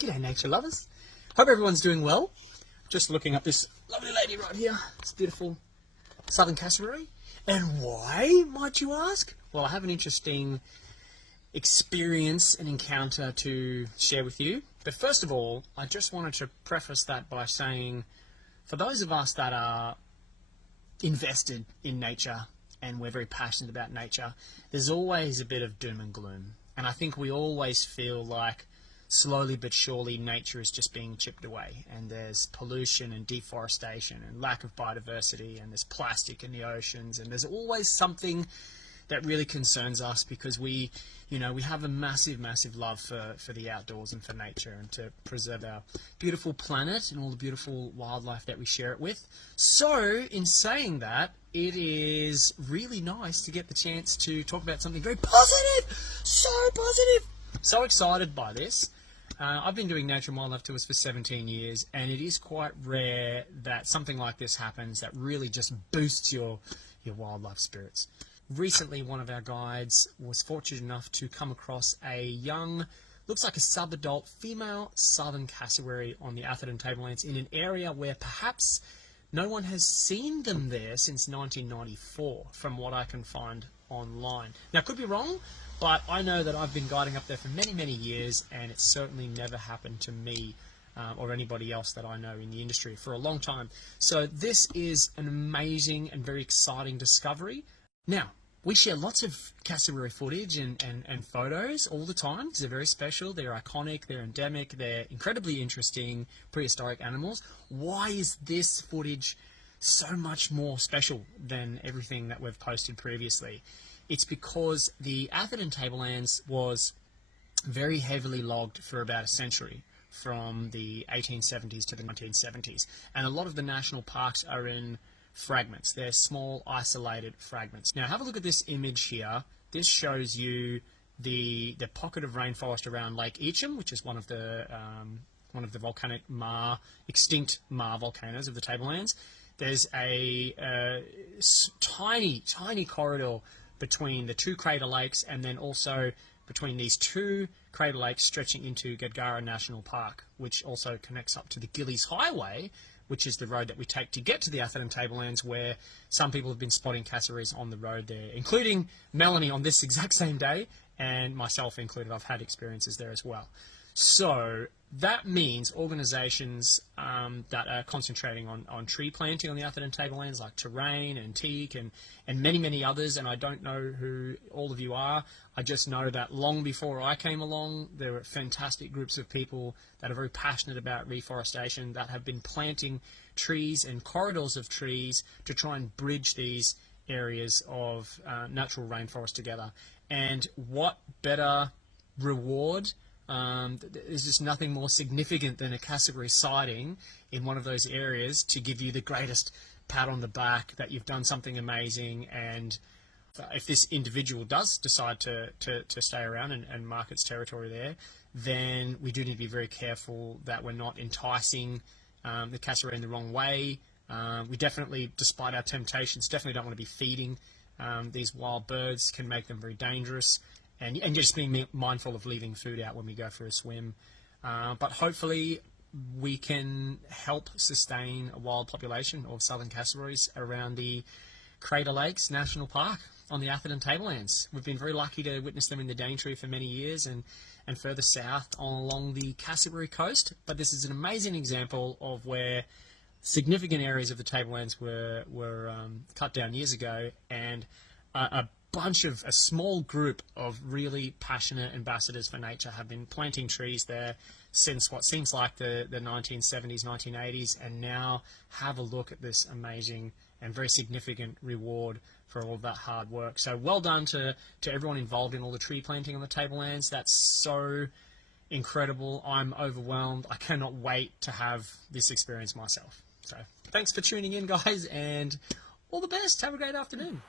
G'day nature lovers. Hope everyone's doing well. Just looking up this lovely lady right here. It's beautiful Southern Cassowary. And why, might you ask? Well, I have an interesting experience and encounter to share with you. But first of all, I just wanted to preface that by saying, for those of us that are invested in nature and we're very passionate about nature, there's always a bit of doom and gloom. And I think we always feel like slowly but surely nature is just being chipped away, and there's pollution and deforestation and lack of biodiversity, and there's plastic in the oceans, and there's always something that really concerns us because we have a massive love for the outdoors and for nature and to preserve our beautiful planet and all the beautiful wildlife that we share it with. So in saying that, it is really nice to get the chance to talk about something very positive, so excited by this. I've been doing nature and wildlife tours for 17 years, and it is quite rare that something like this happens that really just boosts your wildlife spirits. Recently, one of our guides was fortunate enough to come across a young, looks like a sub-adult female Southern Cassowary on the Atherton Tablelands in an area where perhaps no one has seen them there since 1994, from what I can find online. Now, I could be wrong, but I know that I've been guiding up there for many years, and it's certainly never happened to me or anybody else that I know in the industry for a long time. So this is an amazing and very exciting discovery. Now, we share lots of cassowary footage and photos all the time. They're very special, they're iconic, they're endemic, they're incredibly interesting prehistoric animals. Why is this footage so much more special than everything that we've posted previously? It's because the Atherton Tablelands was very heavily logged for about a century, from the 1870s to the 1970s. And a lot of the national parks are in fragments. They're small, isolated fragments. Now, have a look at this image here. This shows you the pocket of rainforest around Lake Eacham, which is one of the volcanic extinct Mar volcanoes of the Tablelands. There's a tiny corridor between the two crater lakes, and then also between these two crater lakes stretching into Gadgara National Park, which also connects up to the Gillies Highway, which is the road that we take to get to the Atherton Tablelands, where some people have been spotting cassowaries on the road there, including Melanie on this exact same day, and myself included. I've had experiences there as well. So that means organisations that are concentrating on tree planting on the Atherton Tablelands, like Terrain and Teak and many others, and I don't know who all of you are. I just know that long before I came along, there were fantastic groups of people that are very passionate about reforestation that have been planting trees and corridors of trees to try and bridge these areas of natural rainforest together. And what better reward? There's just nothing more significant than a cassowary sighting in one of those areas to give you the greatest pat on the back that you've done something amazing. And if this individual does decide to stay around and mark its territory there, then we do need to be very careful that we're not enticing the cassowary in the wrong way. We definitely, despite our temptations, definitely don't want to be feeding these wild birds. Can make them very dangerous. And just being mindful of leaving food out when we go for a swim. But hopefully we can help sustain a wild population of southern cassowaries around the Crater Lakes National Park on the Atherton Tablelands. We've been very lucky to witness them in the Daintree for many years, and further south along the Cassowary coast. But this is an amazing example of where significant areas of the Tablelands were cut down years ago, and a small group of really passionate ambassadors for nature have been planting trees there since what seems like the 1970s, 1980s, and now have a look at this amazing and very significant reward for all of that hard work. So well done to everyone involved in all the tree planting on the Tablelands. That's so incredible. I'm overwhelmed. I cannot wait to have this experience myself. So thanks for tuning in, guys, and all the best. Have a great afternoon.